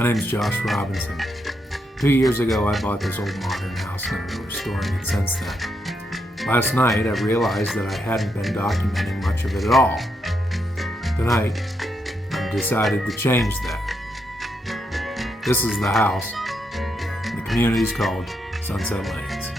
My name is Josh Robinson. 2 years ago, I bought this old modern house and I've been restoring it since then. Last night, I realized that I hadn't been documenting much of it at all. Tonight, I've decided to change that. This is the house. The community is called Sunset Lanes.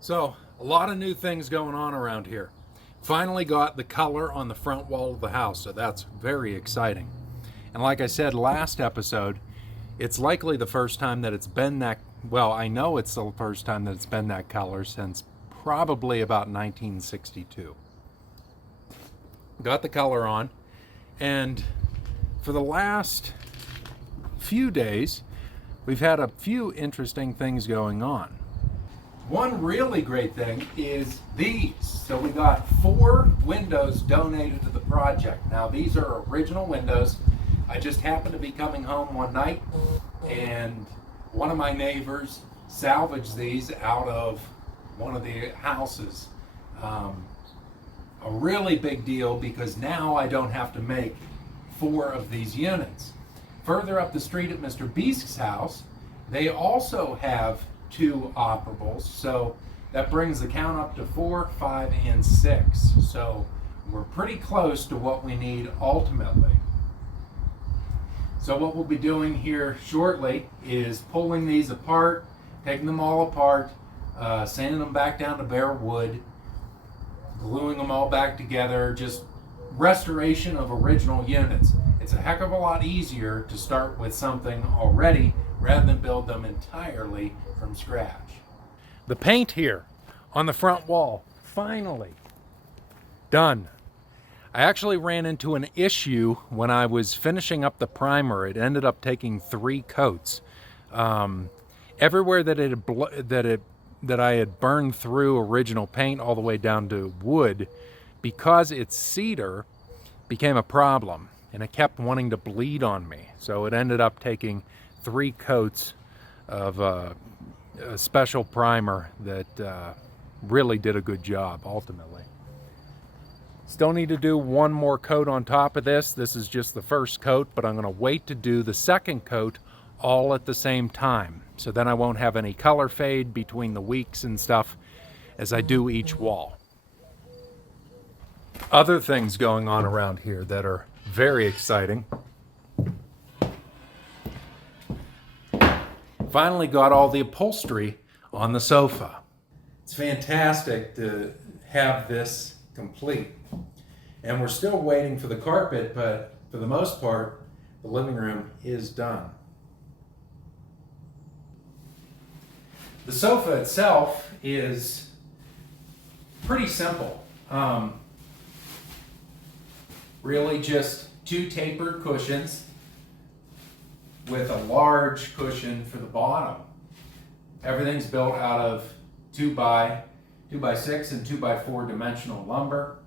So, a lot of new things going on around here. Finally got the color on the front wall of the house, so that's very exciting. And like I said last episode, it's likely the first time that it's been that, well, I know it's the first time that it's been that color since probably about 1962. Got the color on, and for the last few days, we've had a few interesting things going on. One really great thing is these. So we got 4 windows donated to the project. Now these are original windows. I just happened to be coming home one night and one of my neighbors salvaged these out of one of the houses. A really big deal because now I don't have to make 4 of these units. Further up the street at Mr. Beesk's house, they also have 2 operables, so that brings the count up to 4, 5, and 6. So we're pretty close to what we need ultimately. So what we'll be doing here shortly is pulling these apart, taking them all apart, sanding them back down to bare wood, gluing them all back together, just restoration of original units. It's a heck of a lot easier to start with something already rather than build them entirely from scratch. The paint here on the front wall, finally done. I actually ran into an issue when I was finishing up the primer. It ended up taking 3 coats. Everywhere that I had burned through original paint all the way down to wood, because it's cedar, became a problem, and it kept wanting to bleed on me. So it ended up taking 3 coats of a special primer that really did a good job ultimately. Still need to do 1 more coat on top of this. This is just the first coat, but I'm going to wait to do the second coat all at the same time. So then I won't have any color fade between the weeks and stuff as I do each wall. Other things going on around here that are very exciting. Finally got all the upholstery on the sofa. It's fantastic to have this complete. And we're still waiting for the carpet, but for the most part, the living room is done. The sofa itself is pretty simple. Really just 2 tapered cushions with a large cushion for the bottom. Everything's built out of 2x6 and 2x4 dimensional lumber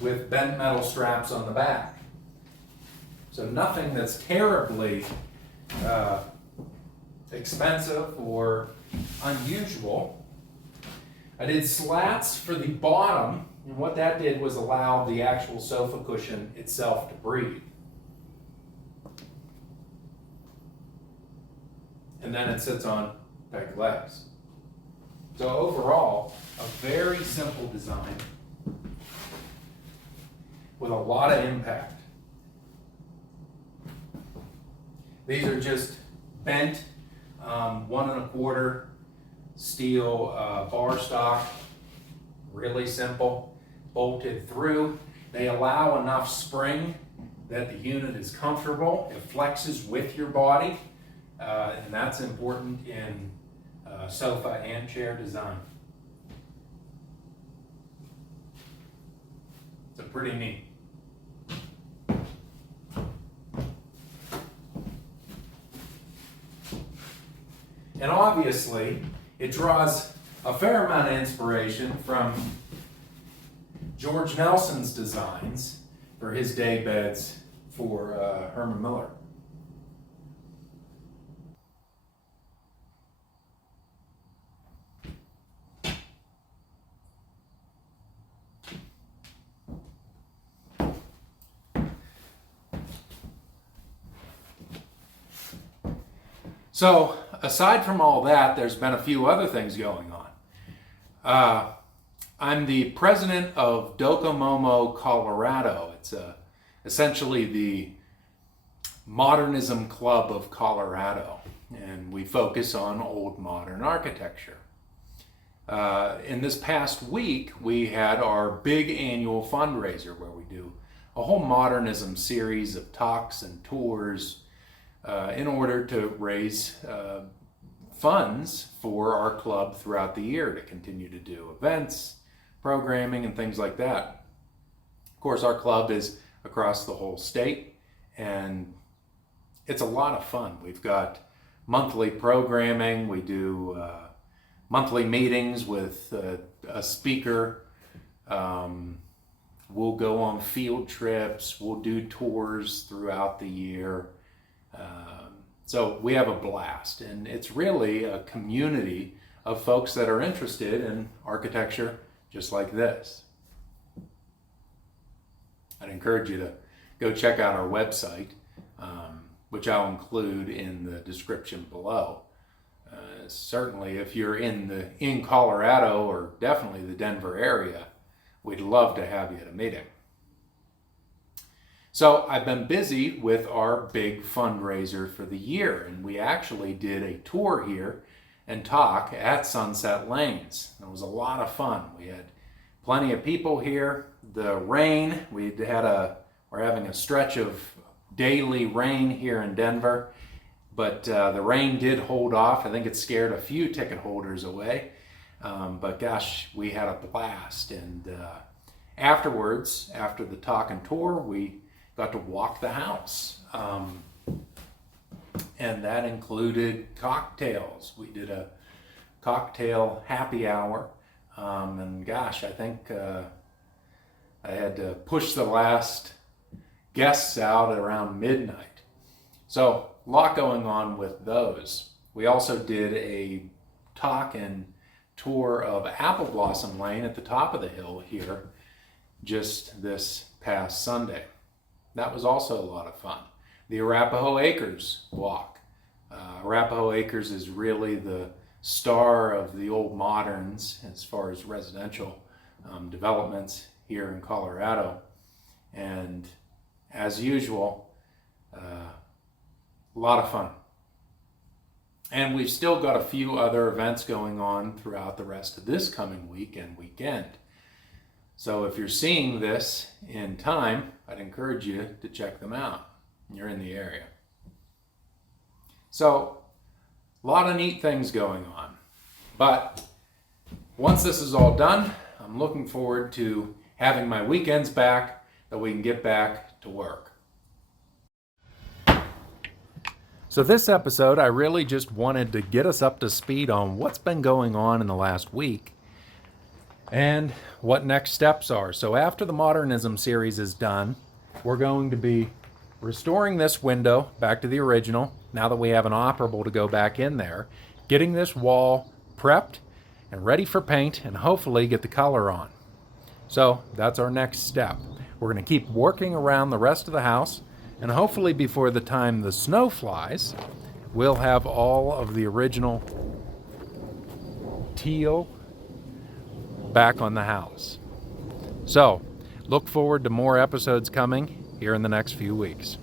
with bent metal straps on the back. So nothing that's terribly expensive or unusual. I did slats for the bottom, and what that did was allow the actual sofa cushion itself to breathe. And then it sits on peg legs. So overall, a very simple design with a lot of impact. These are just bent 1 1/4 steel bar stock, really simple, bolted through. They allow enough spring that the unit is comfortable. It flexes with your body, and that's important in sofa and chair design. It's pretty neat. And obviously, it draws a fair amount of inspiration from George Nelson's designs for his day beds for Herman Miller. So, aside from all that, there's been a few other things going on. I'm the president of Docomomo, Colorado. It's essentially the Modernism Club of Colorado, and we focus on old modern architecture. In this past week, we had our big annual fundraiser where we do a whole modernism series of talks and tours in order to raise funds for our club throughout the year to continue to do events, programming, and things like that. Of course, our club is across the whole state, and it's a lot of fun. We've got monthly programming. We do monthly meetings with a speaker. We'll go on field trips. We'll do tours throughout the year. So we have a blast, and it's really a community of folks that are interested in architecture just like this. I'd encourage you to go check out our website, which I'll include in the description below. Certainly, if you're in Colorado or definitely the Denver area, we'd love to have you at a meeting. So I've been busy with our big fundraiser for the year, and we actually did a tour here and talk at Sunset Lanes. It was a lot of fun. We had plenty of people here. The rain, we're having a stretch of daily rain here in Denver, but the rain did hold off. I think it scared a few ticket holders away, but gosh, we had a blast. And afterwards, after the talk and tour, we got to walk the house, and that included cocktails. We did a cocktail happy hour, and gosh, I think I had to push the last guests out at around midnight. So a lot going on with those. We also did a talk and tour of Apple Blossom Lane at the top of the hill here just this past Sunday. That was also a lot of fun. The Arapahoe Acres walk. Arapahoe Acres is really the star of the old moderns as far as residential developments here in Colorado. And as usual, a lot of fun. And we've still got a few other events going on throughout the rest of this coming week and weekend. So if you're seeing this in time, I'd encourage you to check them out. You're in the area. So, a lot of neat things going on. But once this is all done, I'm looking forward to having my weekends back, that we can get back to work. So this episode, I really just wanted to get us up to speed on what's been going on in the last week and what next steps are. So after the Modernism series is done, we're going to be restoring this window back to the original, now that we have an operable to go back in there, getting this wall prepped and ready for paint, and hopefully get the color on. So that's our next step. We're going to keep working around the rest of the house, and hopefully before the time the snow flies, we'll have all of the original teal back on the house. So, look forward to more episodes coming here in the next few weeks.